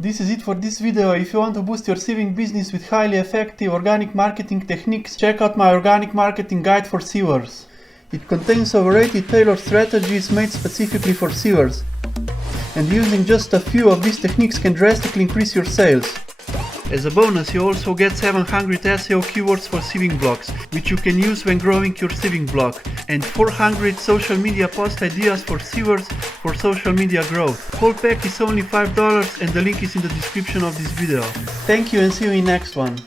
This is it for this video. If you want to boost your sieving business with highly effective organic marketing techniques, check out my organic marketing guide for sievers. It contains over 80 tailored strategies made specifically for sievers. And using just a few of these techniques can drastically increase your sales. As a bonus, you also get 700 SEO keywords for sieving blocks, which you can use when growing your sieving block, and 400 social media post ideas for sievers for social media growth. Whole pack is only $5 and the link is in the description of this video. Thank you and see you in next one.